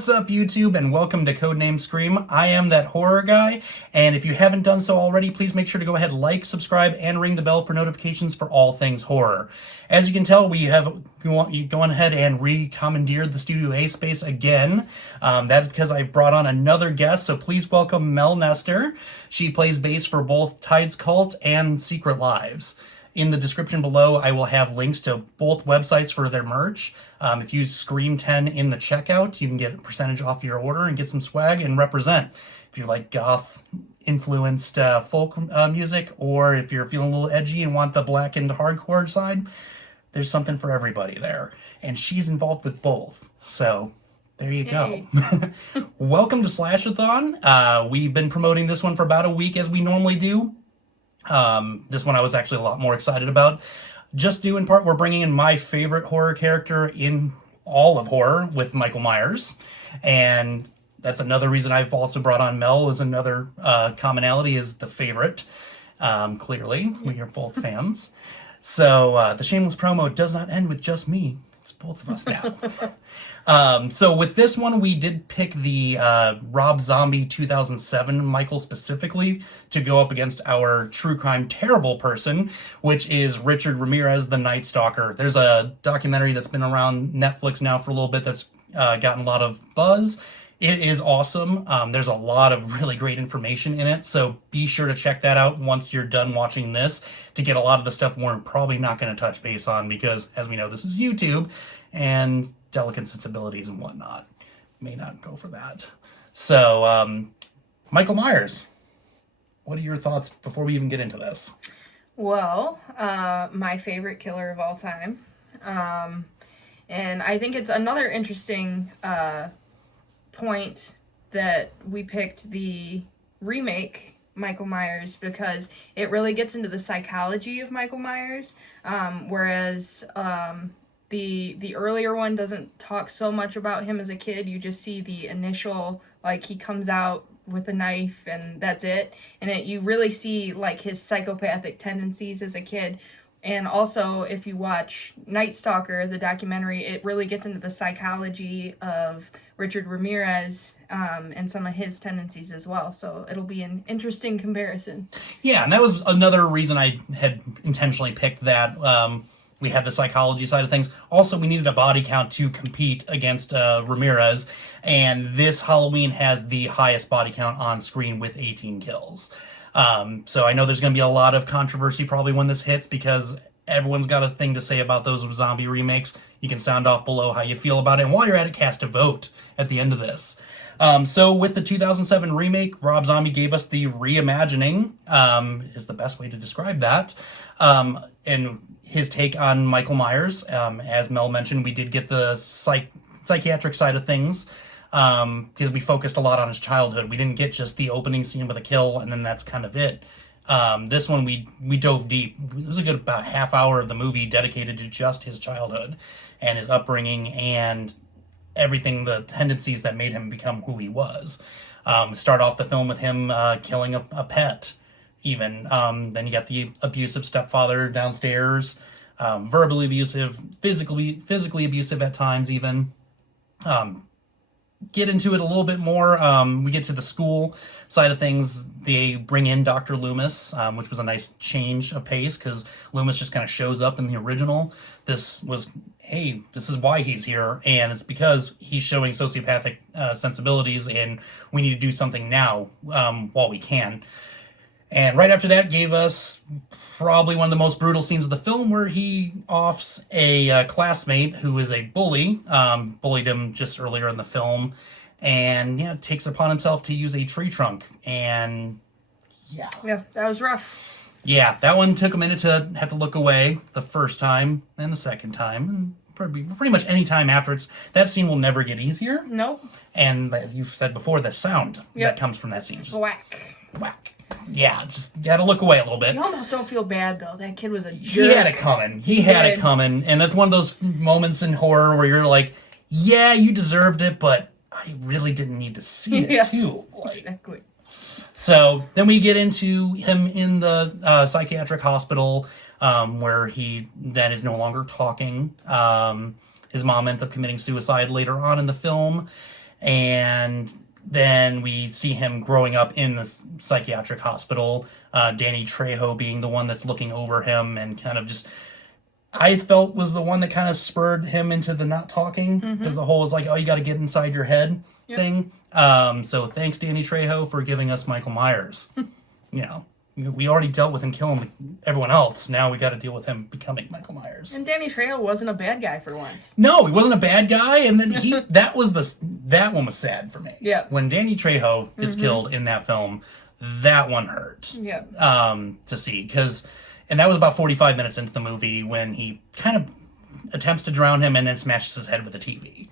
What's up, YouTube, and welcome to Codename Scream. I am that horror guy, and if you haven't done so already, please make sure to go ahead, like, subscribe, and ring the bell for notifications for all things horror. As you can tell, we have gone ahead and recommandeered the Studio A space again. That's because I've brought on another guest, so please welcome Nestor. She plays bass for both Tides Cult and Secret Lives. In the description below, I will have links to both websites for their merch. If you use Scream10 in the checkout, you can get a percentage off your order and get some swag and represent. If you like goth-influenced folk music, or if you're feeling a little edgy and want the blackened hardcore side, there's something for everybody there. And she's involved with both, so there you go. Welcome to SLASHETHON. We've been promoting this one for about a week, as we normally do. This one I was actually a lot more excited about. Just due in part, we're bringing in my favorite horror character in all of horror with Michael Myers. And that's another reason I've also brought on Mel, is another commonality, is the favorite. Clearly, we are both fans. So the shameless promo does not end with just me. It's both of us now. So with this one, we did pick the Rob Zombie 2007 Michael specifically to go up against our true crime terrible person, which is Richard Ramirez, the Night Stalker. There's a documentary that's been around Netflix now for a little bit that's gotten a lot of buzz. It is awesome. There's a lot of really great information in it, so be sure to check that out once you're done watching this to get a lot of the stuff we're probably not going to touch base on, because, as we know, this is YouTube, and delicate sensibilities and whatnot may not go for that. So, Michael Myers, what are your thoughts before we even get into this? Well, my favorite killer of all time. And I think it's another interesting point that we picked the remake Michael Myers, because it really gets into the psychology of Michael Myers, whereas the earlier one doesn't talk so much about him as a kid. You just see the initial, like, he comes out with a knife and that's it, and you really see like his psychopathic tendencies as a kid. And also, if you watch Night Stalker, the documentary, it really gets into the psychology of Richard Ramirez and some of his tendencies as well. So it'll be an interesting comparison. Yeah, and that was another reason I had intentionally picked that. We had the psychology side of things. Also, we needed a body count to compete against Ramirez, and this Halloween has the highest body count on screen with 18 kills. So I know there's going to be a lot of controversy probably when this hits, because everyone's got a thing to say about those zombie remakes. You can sound off below how you feel about it, and while you're at it, cast a vote at the end of this. So with the 2007 remake, Rob Zombie gave us the reimagining, is the best way to describe that, and his take on Michael Myers. As Mel mentioned, we did get the psychiatric side of things, because we focused a lot on his childhood. We didn't get just the opening scene with a kill, and then that's kind of it. This one, we dove deep. It was a good about half hour of the movie dedicated to just his childhood and his upbringing and everything, the tendencies that made him become who he was. Start off the film with him killing a pet, even. Then you got the abusive stepfather downstairs, verbally abusive, physically abusive at times even. Get into it a little bit more. We get to the school side of things. They bring in Dr. Loomis, which was a nice change of pace, because Loomis just kind of shows up in the original. This was, hey, this is why he's here, and it's because he's showing sociopathic sensibilities, and we need to do something now while we can. And right after that gave us probably one of the most brutal scenes of the film, where he offs a classmate who is a bully, bullied him just earlier in the film, and takes it upon himself to use a tree trunk. And yeah, that was rough. Yeah, that one took a minute to have to look away the first time and the second time, and pretty much any time after. That scene will never get easier. Nope. And as you've said before, the sound that comes from that scene, just whack. Yeah, just gotta look away a little bit. You almost don't feel bad, though. That kid was a jerk. He had it coming. He had it coming. And that's one of those moments in horror where you're like, yeah, you deserved it, but I really didn't need to see it, too. Exactly. So then we get into him in the psychiatric hospital, where he then is no longer talking. His mom ends up committing suicide later on in the film. and then we see him growing up in the psychiatric hospital. Danny Trejo being the one that's looking over him and kind of just, I felt was the one that kind of spurred him into the not talking, because the whole is like, oh, you got to get inside your head thing. So thanks, Danny Trejo, for giving us Michael Myers. You know, we already dealt with him killing everyone else. Now we got to deal with him becoming Michael Myers. And Danny Trejo wasn't a bad guy for once. No, he wasn't a bad guy. And then that one was sad for me. Yeah. When Danny Trejo gets killed in that film, that one hurt. Yeah. To see, and that was about 45 minutes into the movie when he kind of attempts to drown him and then smashes his head with a TV.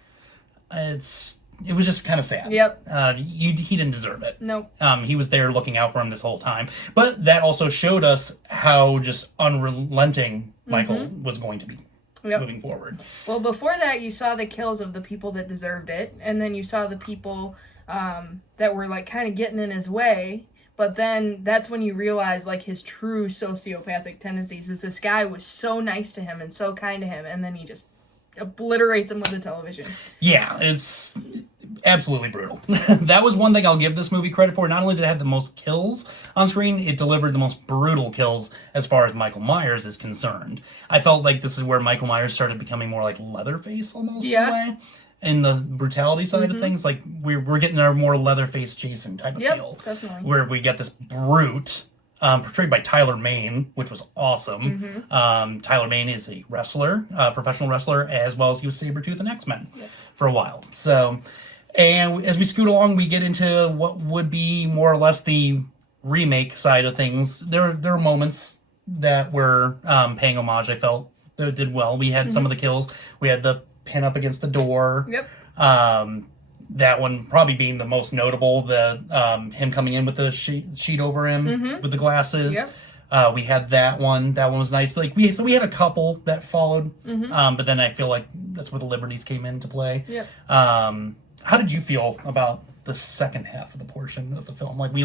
It was just kind of sad. Yep. He didn't deserve it. Nope. He was there looking out for him this whole time. But that also showed us how just unrelenting Michael was going to be moving forward. Well, before that, you saw the kills of the people that deserved it. And then you saw the people that were, like, kind of getting in his way. But then that's when you realize, like, his true sociopathic tendencies is this guy was so nice to him and so kind to him. And then he just obliterates him with a television. Yeah, it's absolutely brutal. That was one thing I'll give this movie credit for. Not only did it have the most kills on screen, it delivered the most brutal kills as far as Michael Myers is concerned. I felt like this is where Michael Myers started becoming more like Leatherface almost in a way. In the brutality side of things, like we're getting our more Leatherface Jason type of feel. Definitely. Where we get this brute portrayed by Tyler Mane, which was awesome. Tyler Mane is a wrestler, professional wrestler, as well as he was Sabretooth in X-Men for a while. So, and as we scoot along, we get into what would be more or less the remake side of things. There are moments that were paying homage, I felt, that did well. We had some of the kills. We had the pin up against the door. That one probably being the most notable, him coming in with the sheet over him with the glasses. We had that one. That one was nice. Like we had a couple that followed, but then I feel like that's where the liberties came into play. How did you feel about the second half of the portion of the film? Like we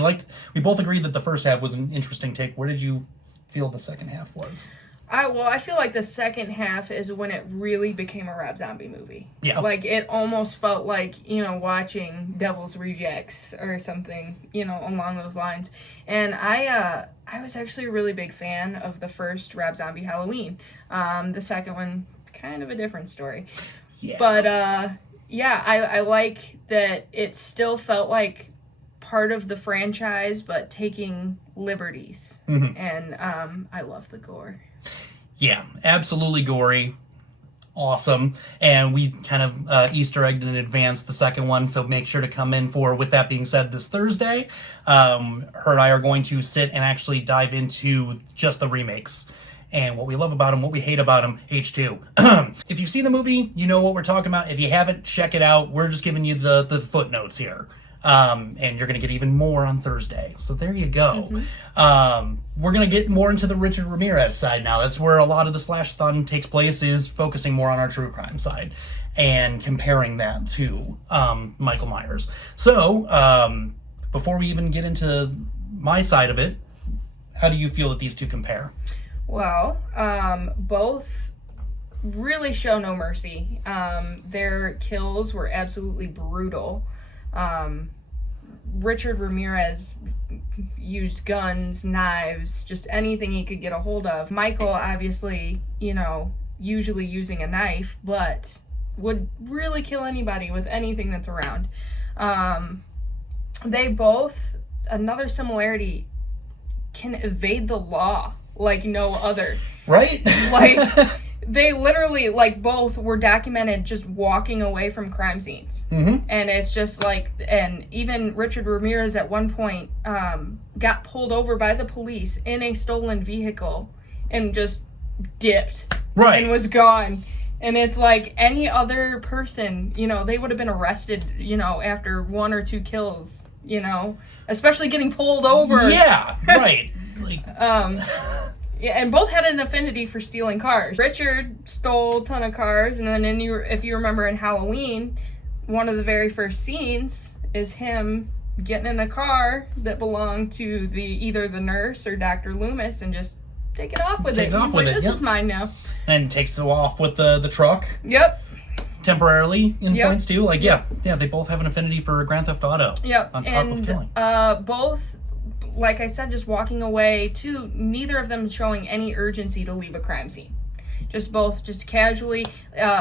both agreed that the first half was an interesting take. Where did you feel the second half was? I feel like the second half is when it really became a Rob Zombie movie. Yeah. Like, it almost felt like, watching Devil's Rejects or something, along those lines. And I was actually a really big fan of the first Rob Zombie Halloween. The second one, kind of a different story. Yeah. But, I like that it still felt like part of the franchise, but taking liberties. And I love the gore. Yeah, absolutely gory. Awesome. And we kind of Easter egged in advance the second one, so make sure to come in for, with that being said, this Thursday. Her and I are going to sit and actually dive into just the remakes and what we love about them, what we hate about them, H2. If you've seen the movie, you know what we're talking about. If you haven't, check it out. We're just giving you the footnotes here. And you're going to get even more on Thursday. So there you go. We're going to get more into the Richard Ramirez side now. That's where a lot of the Slash-thon takes place, is focusing more on our true crime side and comparing that to Michael Myers. So before we even get into my side of it, how do you feel that these two compare? Well, both really show no mercy. Their kills were absolutely brutal. Richard Ramirez used guns, knives, just anything he could get a hold of. Michael, obviously, usually using a knife, but would really kill anybody with anything that's around. They both, another similarity, can evade the law like no other. Right? Like, they literally, both were documented just walking away from crime scenes. And it's just and even Richard Ramirez at one point got pulled over by the police in a stolen vehicle and just dipped. Right. And was gone. And it's like any other person, they would have been arrested, after one or two kills, especially getting pulled over. Yeah, right. Yeah, and both had an affinity for stealing cars. Richard stole a ton of cars, and then if you remember in Halloween, one of the very first scenes is him getting in a car that belonged to either the nurse or Dr. Loomis and just taking off with it. He's like, this is mine now. And takes it off with the truck. Yep. temporarily in Yep. points too. Like, yeah, they both have an affinity for Grand Theft Auto. Yep. On top of killing. Both, like I said, just walking away too. Neither of them showing any urgency to leave a crime scene. Just casually.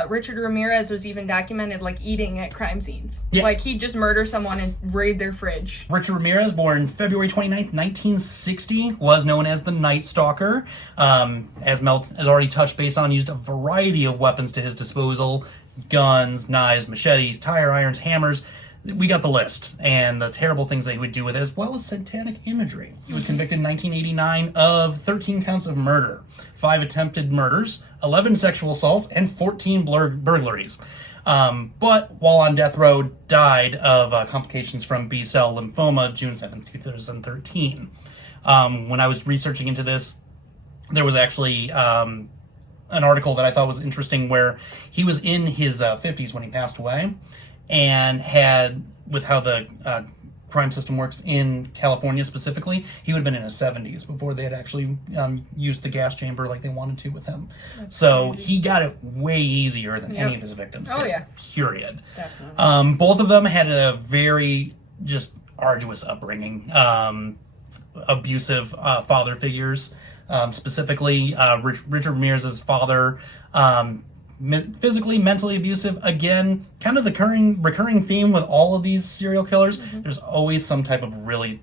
Richard Ramirez was even documented like eating at crime scenes. Yeah. Like he'd just murder someone and raid their fridge. Richard Ramirez, born February 29th, 1960, was known as the Night Stalker. As Mel has already touched base on, used a variety of weapons to his disposal. Guns, knives, machetes, tire irons, hammers. We got the list, and the terrible things that he would do with it, as well as satanic imagery. He was convicted in 1989 of 13 counts of murder, 5 attempted murders, 11 sexual assaults, and 14 burglaries. But while on death row, died of complications from B-cell lymphoma June 7th, 2013. When I was researching into this, there was actually an article that I thought was interesting where he was in his 50s when he passed away, and had, with how the crime system works in California specifically, he would have been in his 70s before they had actually used the gas chamber like they wanted to with him. That's so crazy. He got it way easier than any of his victims did. Yeah. Period. Definitely. Both of them had a very just arduous upbringing. Abusive father figures. Specifically, Richard Ramirez's father, physically, mentally abusive. Again, kind of the recurring theme with all of these serial killers. Mm-hmm. There's always some type of really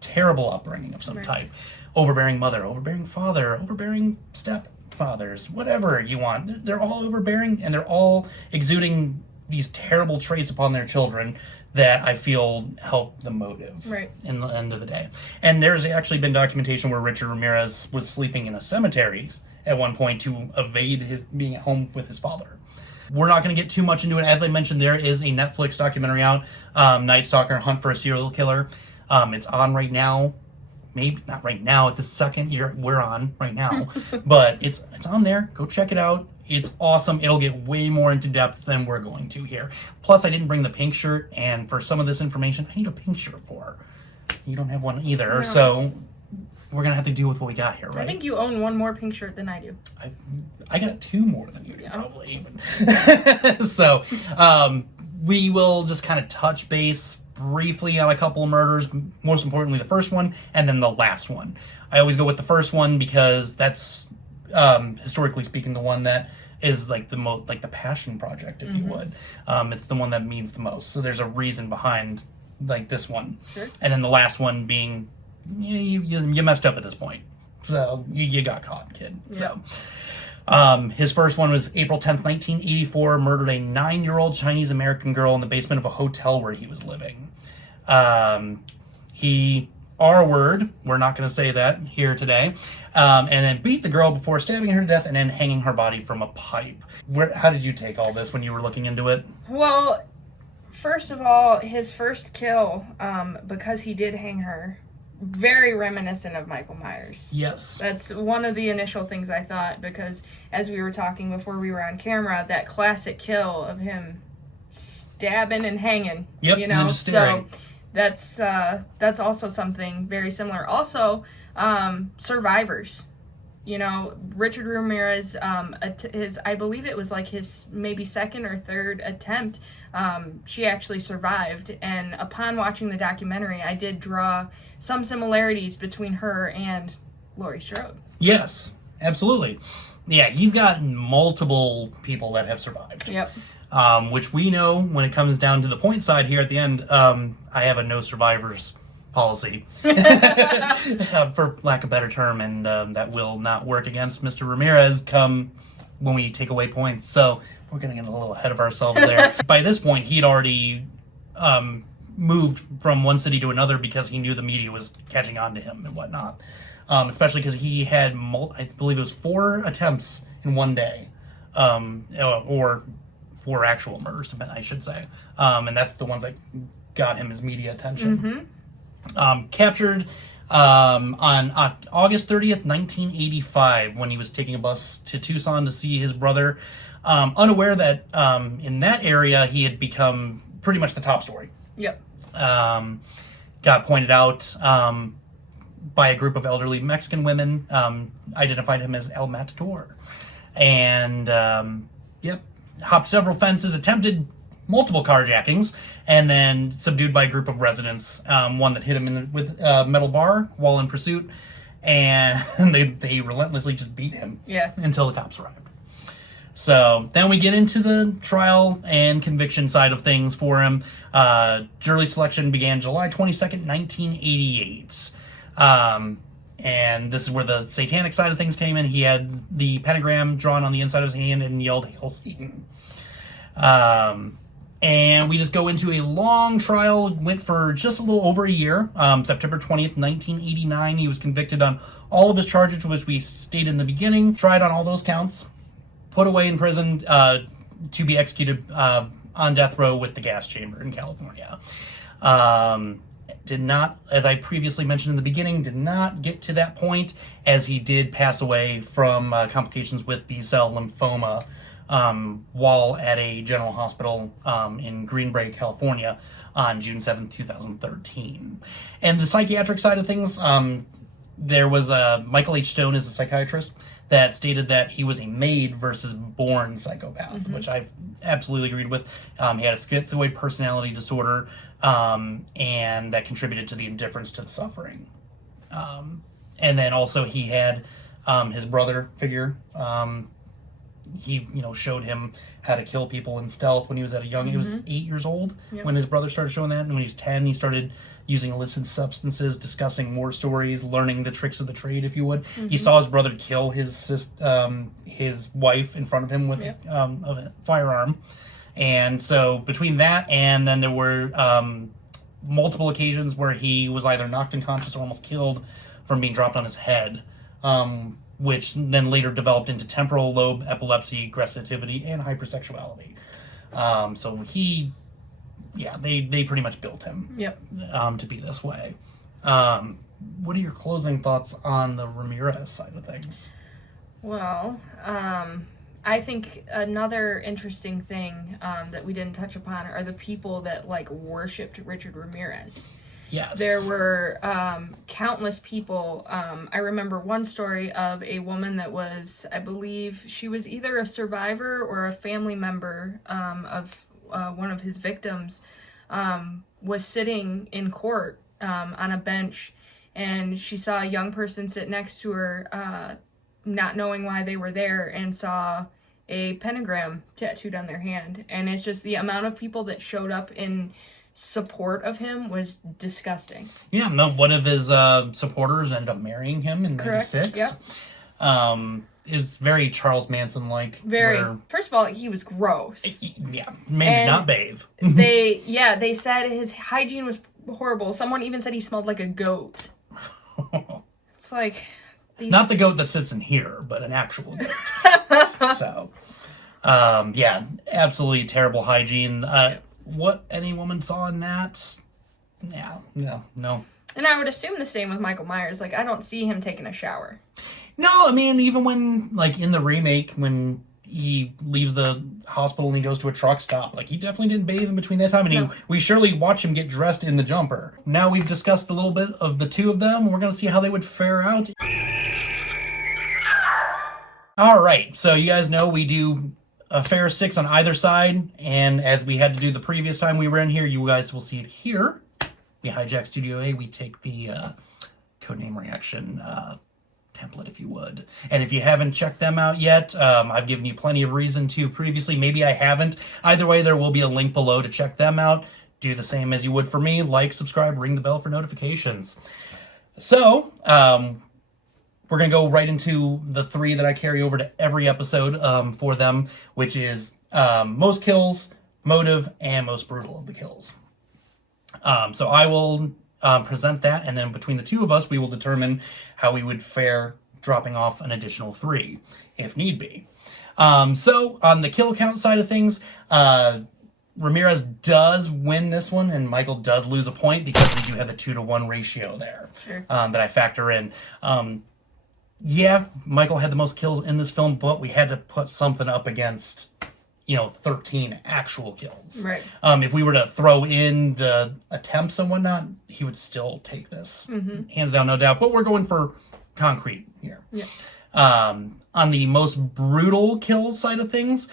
terrible upbringing of some type. Overbearing mother, overbearing father, overbearing stepfathers, whatever you want. They're all overbearing, and they're all exuding these terrible traits upon their children that I feel help the motive in the end of the day. And there's actually been documentation where Richard Ramirez was sleeping in a cemetery at one point to evade his being at home with his father. We're not going to get too much into it. As I mentioned, there is a Netflix documentary out, Night Stalker: Hunt for a Serial Killer. It's on right now. Maybe not right now at the second we're on right now, but it's on there. Go check it out. It's awesome. It'll get way more into depth than we're going to here. Plus, I didn't bring the pink shirt, and for some of this information, I need a pink shirt for. You don't have one either, so we're going to have to deal with what we got here, right? I think you own one more pink shirt than I do. I got 2 more than you do, probably. So, we will just kind of touch base briefly on a couple of murders, most importantly the first one, and then the last one. I always go with the first one because that's, historically speaking, the one that is like the most, like the passion project, if you would. It's the one that means the most. So there's a reason behind like this one. Sure. And then the last one being, you messed up at this point. So you got caught, kid. Yeah. So his first one was April 10th, 1984, murdered a 9-year-old Chinese American girl in the basement of a hotel where he was living. He R-word, we're not going to say that here today, and then beat the girl before stabbing her to death and then hanging her body from a pipe. How did you take all this when you were looking into it? Well, first of all, his first kill, because he did hang her, very reminiscent of Michael Myers. Yes. That's one of the initial things I thought, because as we were talking before we were on camera, that classic kill of him stabbing and hanging. Yep, you know, and just staring. So that's also something very similar. Also, survivors. You know, Richard Ramirez, I believe it was like his maybe second or third attempt, she actually survived. And upon watching the documentary, I did draw some similarities between her and Laurie Strode. Yes, absolutely. Yeah, he's got multiple people that have survived. Yep. Which we know when it comes down to the point side here at the end, I have a no survivors policy, for lack of a better term, and that will not work against Mr. Ramirez come when we take away points. So we're going to get a little ahead of ourselves there. By this point, he'd already moved from one city to another because he knew the media was catching on to him and whatnot. Especially because he had, I believe it was 4 attempts in one day, or 4 actual murders, I should say. And that's the ones that got him his media attention. Mm-hmm. Captured on August 30th, 1985, when he was taking a bus to Tucson to see his brother, unaware that in that area he had become pretty much the top story. Yep. Got pointed out by a group of elderly Mexican women, identified him as El Matador. And, hopped several fences, attempted multiple carjackings, and then subdued by a group of residents. One that hit him with a metal bar while in pursuit, and they relentlessly just beat him until the cops arrived. So then we get into the trial and conviction side of things for him. Jury selection began July 22nd, 1988. And this is where the satanic side of things came in. He had the pentagram drawn on the inside of his hand and yelled, "Hail Satan." And we just go into a long trial. It went for just a little over a year. September 20th, 1989, he was convicted on all of his charges, which we stated in the beginning. Tried on all those counts. Put away in prison to be executed on death row with the gas chamber in California. Did not, as I previously mentioned in the beginning, did not get to that point, as he did pass away from complications with B-cell lymphoma while at a general hospital in Green Bay, California on June 7th, 2013. And the psychiatric side of things, there was Michael H. Stone is a psychiatrist that stated that he was a made versus born psychopath, which I've absolutely agreed with. He had a schizoid personality disorder, and that contributed to the indifference to the suffering. And then also he had his brother figure. He, showed him how to kill people in stealth when he was at a young. He was 8 years old when his brother started showing that, and when he was 10, he started using illicit substances, discussing war stories, learning the tricks of the trade, if you would. He saw his brother kill his wife in front of him with a firearm. And so between that and then there were multiple occasions where he was either knocked unconscious or almost killed from being dropped on his head, which then later developed into temporal lobe epilepsy, aggressivity, and hypersexuality. So he... Yeah, they pretty much built him to be this way. What are your closing thoughts on the Ramirez side of things? Well, I think another interesting thing that we didn't touch upon are the people that worshipped Richard Ramirez. Yes. There were countless people. I remember one story of a woman that was, I believe, she was either a survivor or a family member of one of his victims, was sitting in court on a bench, and she saw a young person sit next to her, not knowing why they were there, and saw a pentagram tattooed on their hand. And it's just the amount of people that showed up in support of him was disgusting. Yeah, no, one of his supporters ended up marrying him in 96. Yep. It's very Charles Manson-like. Very. First of all, he was gross. Yeah, man did not bathe. They said his hygiene was horrible. Someone even said he smelled like a goat. It's like... Not the goat that sits in here, but an actual goat. So, absolutely terrible hygiene. What any woman saw in that? Yeah, no. And I would assume the same with Michael Myers. I don't see him taking a shower. No, I mean, even when, in the remake, when he leaves the hospital and he goes to a truck stop, he definitely didn't bathe in between that time, and we surely watch him get dressed in the jumper. Now we've discussed a little bit of the two of them. We're going to see how they would fare out. All right, so you guys know we do a fair 6 on either side, and as we had to do the previous time we were in here, you guys will see it here. We hijack Studio A, we take the codename reaction template, if you would. And if you haven't checked them out yet, I've given you plenty of reason to previously. Maybe I haven't. Either way, there will be a link below to check them out. Do the same as you would for me. Like, subscribe, ring the bell for notifications. So, we're going to go right into the 3 that I carry over to every episode for them, which is most kills, motive, and most brutal of the kills. So I will present that, and then between the two of us, we will determine how we would fare dropping off an additional 3, if need be. So on the kill count side of things, Ramirez does win this one, and Michael does lose a point because we do have a 2-to-1 ratio there. Sure. That I factor in. Michael had the most kills in this film, but we had to put something up against 13 actual kills. Right. If we were to throw in the attempts and whatnot, he would still take this. Mm-hmm. Hands down, no doubt. But we're going for concrete here. Yeah. On the most brutal kills side of things,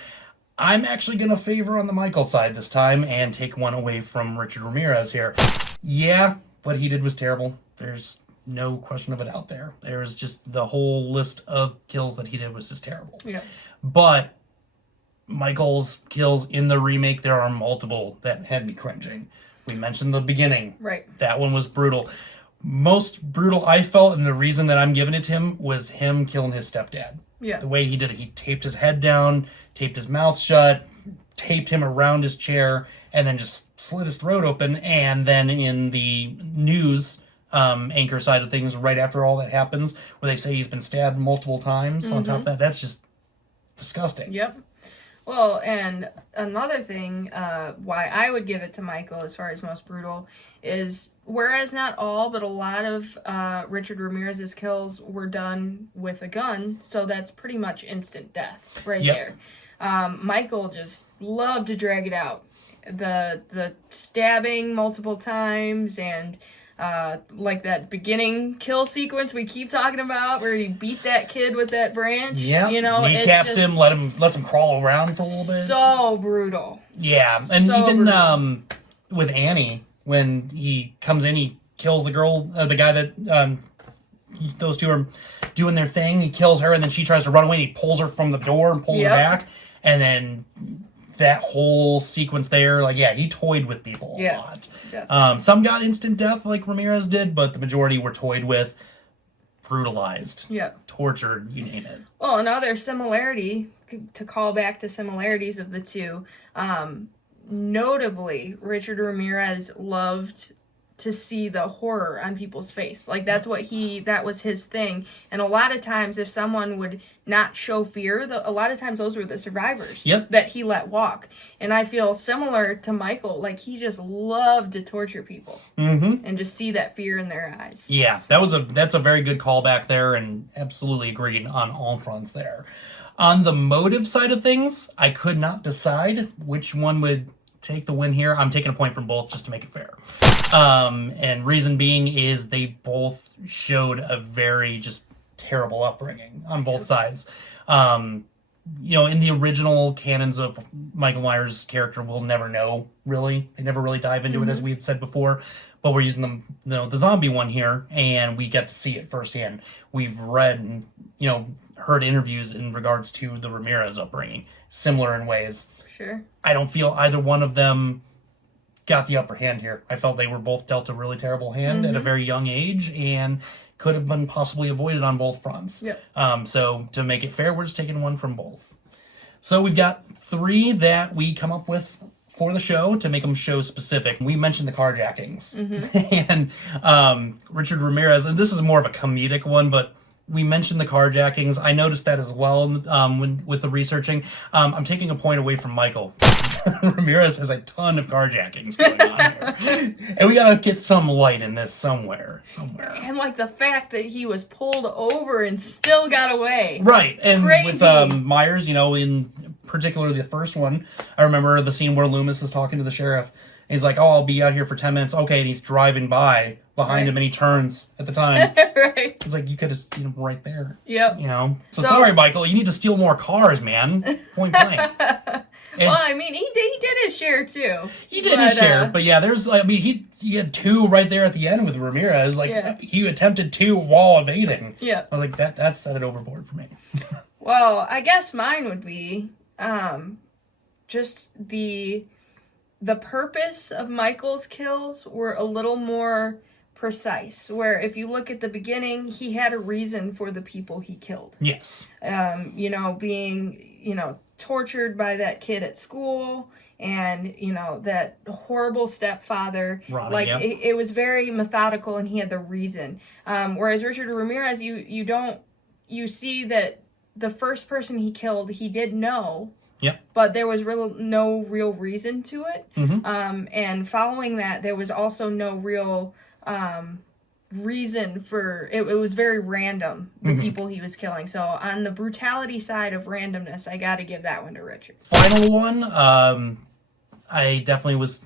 I'm actually going to favor on the Michael side this time and take one away from Richard Ramirez here. Yeah, what he did was terrible. There's no question of it out there. There's just the whole list of kills that he did was just terrible. Yeah. But Michael's kills in the remake, there are multiple that had me cringing. We mentioned the beginning. Right. That one was brutal. Most brutal I felt, and the reason that I'm giving it to him, was him killing his stepdad. Yeah. The way he did it, he taped his head down, taped his mouth shut, taped him around his chair, and then just slit his throat open. And then in the news anchor side of things, right after all that happens, where they say he's been stabbed multiple times on top of that, that's just disgusting. Yep. Well, and another thing why I would give it to Michael as far as most brutal is, whereas not all, but a lot of Richard Ramirez's kills were done with a gun, so that's pretty much instant death right there. Michael just loved to drag it out. The stabbing multiple times, and like that beginning kill sequence we keep talking about, where he beat that kid with that branch. Yeah, you know, kneecaps him, lets him crawl around for a little bit. So brutal. Yeah, and so even brutal. With Annie, when he comes in, he kills the girl, the guy that those two are doing their thing. He kills her, and then she tries to run away. And he pulls her from the door and pulls her back, and then that whole sequence there, like, yeah, he toyed with people a lot. Yeah. Some got instant death like Ramirez did, but the majority were toyed with, brutalized, tortured, you name it. Well, another similarity, to call back to similarities of the two, notably, Richard Ramirez loved to see the horror on people's face. Like, that was his thing. And a lot of times, if someone would not show fear, a lot of times those were the survivors that he let walk. And I feel similar to Michael. Like, he just loved to torture people and just see that fear in their eyes. Yeah, that's a very good callback there, and absolutely agreed on all fronts there. On the motive side of things, I could not decide which one would take the win here. I'm taking a point from both just to make it fair. And reason being is they both showed a very just terrible upbringing on both sides. In the original canons of Michael Myers' character, we'll never know, really. They never really dive into it, as we had said before. But we're using the zombie one here, and we get to see it firsthand. We've read and, heard interviews in regards to the Ramirez upbringing, similar in ways. Sure. I don't feel either one of them got the upper hand here. I felt they were both dealt a really terrible hand at a very young age, and could have been possibly avoided on both fronts. Yep. So to make it fair, we're just taking one from both. So we've got 3 that we come up with for the show to make them show specific. We mentioned the carjackings. And Richard Ramirez, and this is more of a comedic one, but we mentioned the carjackings. I noticed that as well with the researching. I'm taking a point away from Michael. Ramirez has a ton of carjackings going on here. And we gotta get some light in this somewhere. And like the fact that he was pulled over and still got away. Right. And crazy. With Myers, in particular the first one, I remember the scene where Loomis is talking to the sheriff. And he's like, "Oh, I'll be out here for 10 minutes. Okay," and he's driving behind him, and he turns at the time. Right. It's like, you could have seen him right there. Yep. So sorry, Michael, you need to steal more cars, man. Point blank. Well, I mean, he did his share too. He did his share, but yeah, he had 2 right there at the end with Ramirez. He attempted 2 while evading. Yeah. I was like, that set it overboard for me. Well, I guess mine would be just the purpose of Michael's kills were a little more precise, where if you look at the beginning, he had a reason for the people he killed. Yes. Being, tortured by that kid at school, and, that horrible stepfather. Ronnie, it was very methodical, and he had the reason. Whereas Richard Ramirez, you see that the first person he killed, he did know. Yep. But there was no real reason to it. And following that, there was also no real reason for it. It was very random, the people he was killing. So on the brutality side of randomness, I got to give that one to Richard. Final one, I definitely was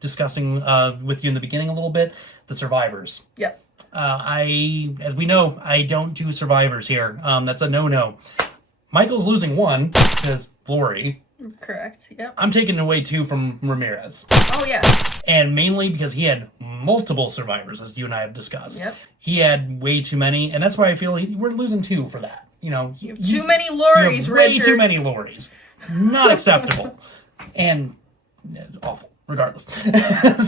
discussing with you in the beginning a little bit, the survivors. Yep. As we know, I don't do survivors here. That's a no-no. Michael's losing one because Lori, Correct. Yep. I'm taking away 2 from Ramirez. Oh yeah. And mainly because he had multiple survivors, as you and I have discussed. Yep. He had way too many, and that's why I feel we're losing 2 for that. You know, Too many Lorries, you have way Richard. too many Lorries. Not acceptable. And awful, regardless.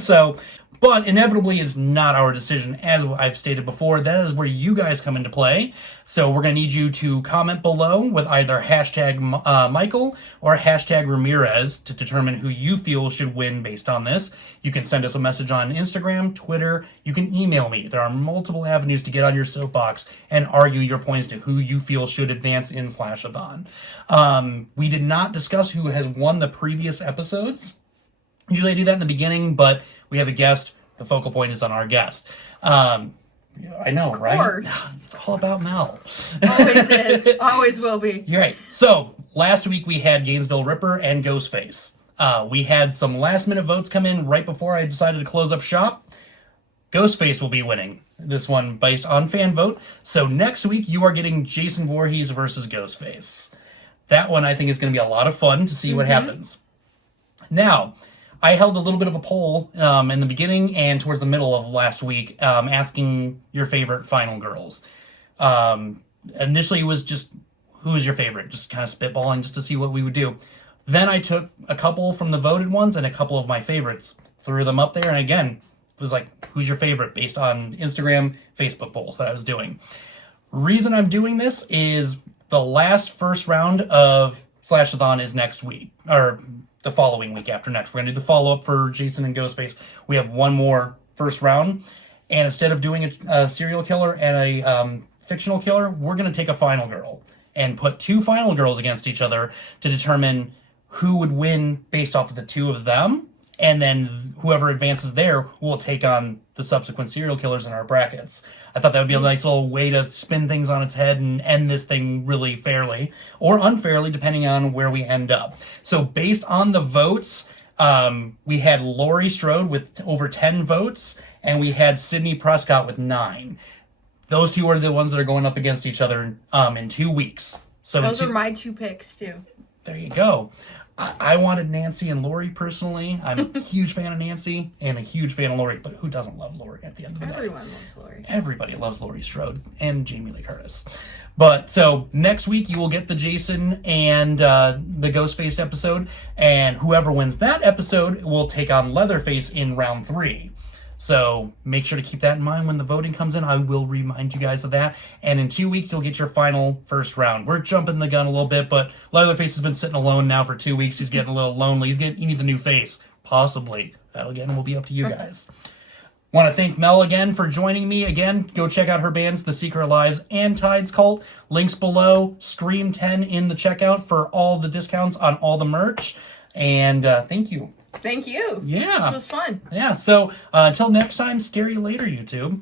So, but inevitably it's not our decision, as I've stated before. That is where you guys come into play. So we're going to need you to comment below with either hashtag Michael or hashtag Ramirez to determine who you feel should win based on this. You can send us a message on Instagram, Twitter. You can email me. There are multiple avenues to get on your soapbox and argue your points to who you feel should advance in Slashathon. We did not discuss who has won the previous episodes. Usually I do that in the beginning, but we have a guest. The focal point is on our guest. I know, Of right? course. It's all about Mel. Always is. Always will be. You're right. So, last week we had Gainesville Ripper and Ghostface. We had some last minute votes come in right before I decided to close up shop. Ghostface will be winning this one based on fan vote. So next week you are getting Jason Voorhees versus Ghostface. That one I think is going to be a lot of fun to see what happens. Now, I held a little bit of a poll in the beginning and towards the middle of last week asking your favorite final girls. Initially it was just, who's your favorite? Just kind of spitballing just to see what we would do. Then I took a couple from the voted ones and a couple of my favorites, threw them up there, and again, it was like, who's your favorite based on Instagram, Facebook polls that I was doing. Reason I'm doing this is the last first round of Slashathon is next week, or the following week after next. We're going to do the follow-up for Jason and Ghostface. We have one more first round, and instead of doing a serial killer and a fictional killer, we're going to take a final girl and put 2 final girls against each other to determine who would win based off of the 2 of them, and then whoever advances there will take on the subsequent serial killers in our brackets. I thought that would be a nice little way to spin things on its head and end this thing really fairly, or unfairly, depending on where we end up. So based on the votes, we had Laurie Strode with over 10 votes, and we had Sydney Prescott with 9. Those 2 are the ones that are going up against each other in 2 weeks. So Those are my 2 picks, too. There you go. I wanted Nancy and Lori personally. I'm a huge fan of Nancy and a huge fan of Lori, but who doesn't love Lori at the end of the day? Everyone loves Lori. Everybody loves Laurie Strode and Jamie Lee Curtis. But so next week you will get the Jason and the Ghostface episode, and whoever wins that episode will take on Leatherface in round 3. So make sure to keep that in mind when the voting comes in. I will remind you guys of that. And in 2 weeks, you'll get your final first round. We're jumping the gun a little bit, but Leatherface has been sitting alone now for 2 weeks. He's getting a little lonely. He needs a new face. Possibly. That, again, will be up to you guys. Want to thank Mel again for joining me. Again, go check out her bands, The Secret Lives and Tides Cult. Links below. Scream 10 in the checkout for all the discounts on all the merch. And thank you. Thank you. Yeah. This was fun. Yeah, so until next time, scare you later, YouTube.